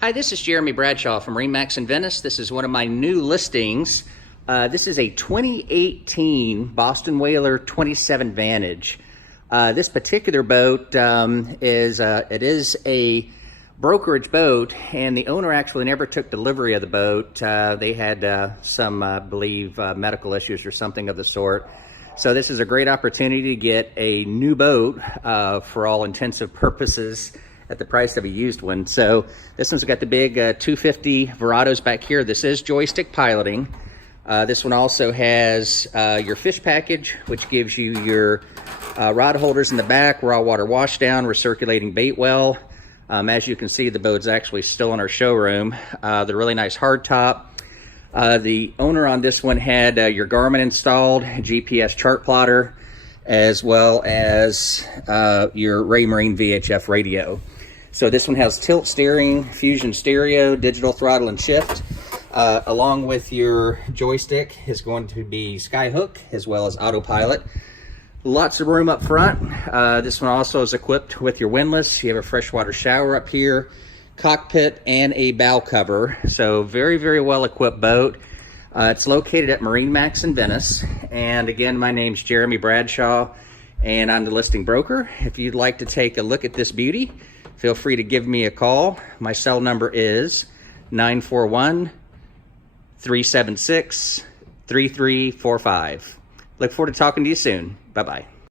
Hi, this is Jeremy Bradshaw from MarineMax in Venice. This is one of my new listings. This is a 2018 Boston Whaler 27 Vantage. This particular boat is a brokerage boat, and the owner actually never took delivery of the boat. They had some, I believe, medical issues or something of the sort. So this is a great opportunity to get a new boat for all intensive purposes at the price of a used one. So this one's got the big 250 Verados back here. This is joystick piloting. This one also has your fish package, which gives you your rod holders in the back, raw water washdown, recirculating bait well. As you can see, the boat's actually still in our showroom. The really nice hard top. The owner on this one had your Garmin installed, GPS chart plotter, as well as your Raymarine VHF radio. So this one has tilt steering, fusion stereo, digital throttle and shift. Along with your joystick is going to be skyhook as well as autopilot. Lots of room up front. This one also is equipped with your windlass. You have a freshwater shower up here, cockpit, and a bow cover. So very, very well equipped boat. It's located at MarineMax in Venice. And again, my name's Jeremy Bradshaw, and I'm the listing broker. If you'd like to take a look at this beauty, feel free to give me a call. My cell number is 941-376-3345. Look forward to talking to you soon. Bye-bye.